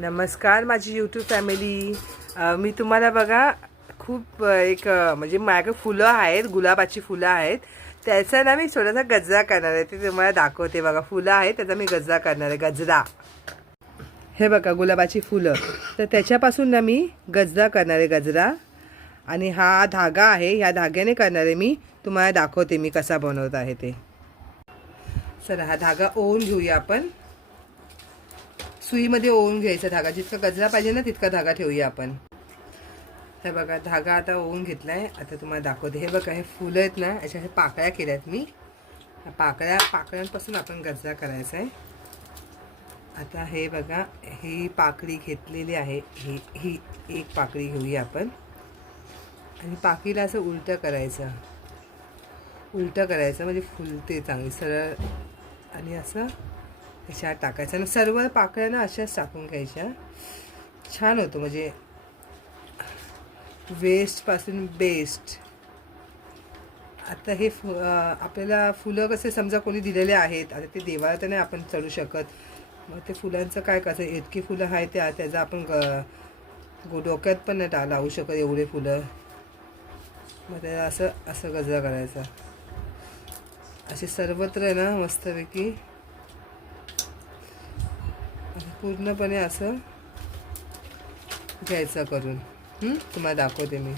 नमस्कार माझी YouTube family. मी तुम्हाला बघा खूप म्हणजे माझ्याकडे फुलं आहेत, गुलाबाची फुलं आहेत. त्याचा ना मी थोडासा गजरा करणार आहे, ते तुम्हाला दाखवते. बघा फुलं आहेत, त्याचा मी गजरा करणार आहे. गजरा हे बघा गुलाबाची फुलं, तर त्याच्यापासून ना मी गजरा करणार आहे, गजरा. आणि हा धागा आहे, ह्या धाग्याने करणार आहे. मी तुम्हाला दाखवते मी कसा बनवत आहे ते. चला हा धागा ओवून घेऊया आपण. सुईमध्ये ओवून घ्यायचा धागा. जितका गजरा पाहिजे ना तितका धागा ठेवूया आपण. हे बघा धागा आता ओवून घेतलाय. आता तुम्हाला दाखवते. हे बघा हे फुलं आहेत ना, अशा हे पाकळ्या केल्यात मी. पाकळ्यांपासून आपण गजरा करायचा आहे. आता हे बघा ही पाकळी घेतलेली आहे. ही एक पाकळी घेऊया आपण आणि पाकळीला असं उलटं करायचं. उलटं करायचं म्हणजे फुलते चांगली सरळ. आणि असं अशा टाकायचं आणि सर्व पाकळ्या ना अशाच टाकून घ्यायच्या. छान होतं म्हणजे वेस्टपासून बेस्ट. आता हे आपल्याला फुलं कसे समजा कोणी दिलेले आहेत, आता ते देवाला तर नाही आपण चढू शकत. मग ते फुलांचं काय कसं, इतकी फुलं आहे त्याचं आपण डोक्यात पण नाही लावू शकत एवढे फुलं. मग त्याला असं गजरा करायचा. असे सर्वत्र ना मस्तपैकी पूर्णपणे असं घ्यायचं करून. तुम्हाला दाखवते मी.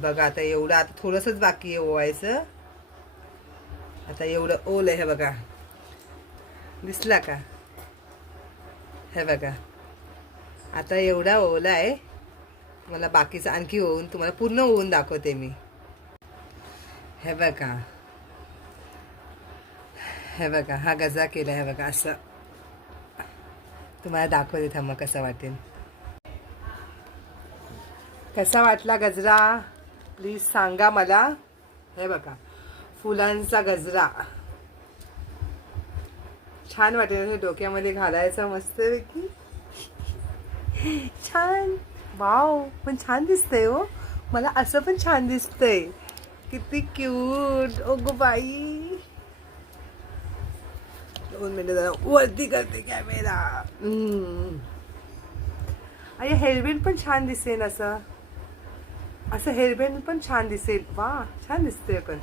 बघा आता एवढं, आता थोडंसंच बाकी आहे ओवायचं. आता एवढं ओल आहे. हे बघा दिसला का? हे बघा आता एवढा ओला आहे. मला बाकीचं आणखी ओवून तुम्हाला पूर्ण ओवून दाखवते मी. हे बघा, हे बघा हा गजरा केला. हे बघा असं तुम्हाला दाखवते. थांबा कसा वाटेल. कसा वाटला गजरा प्लीज सांगा मला. हे बघा फुलांचा गजरा छान वाटेल. हे डोक्यामध्ये घालायचा मस्तपैकी. छान. वाव, पण छान दिसतंय हो. मला असं पण छान दिसतंय. किती क्यूट. ओगो बाई, 2 मिनिटं जरा वरती करते कॅमेरा. आणि हेअरबँड पण छान दिसेल. असं हेअरबँड पण छान दिसेल. वा छान दिसतोय. पण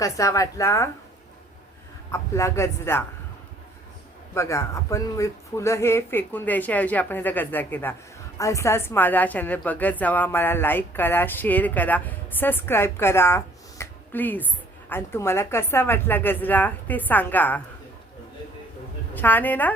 कसा वाटला आपला गजरा? बघा आपण फुलं हे फेकून द्यायच्याऐवजी आपण ह्याचा गजरा केला. असाच माझा चॅनल बघत जावा. मला लाईक करा, शेअर करा, सबस्क्राईब करा प्लीज. आणि तुम्हाला कसा वाटला गजरा ते सांगा. छान आहे ना?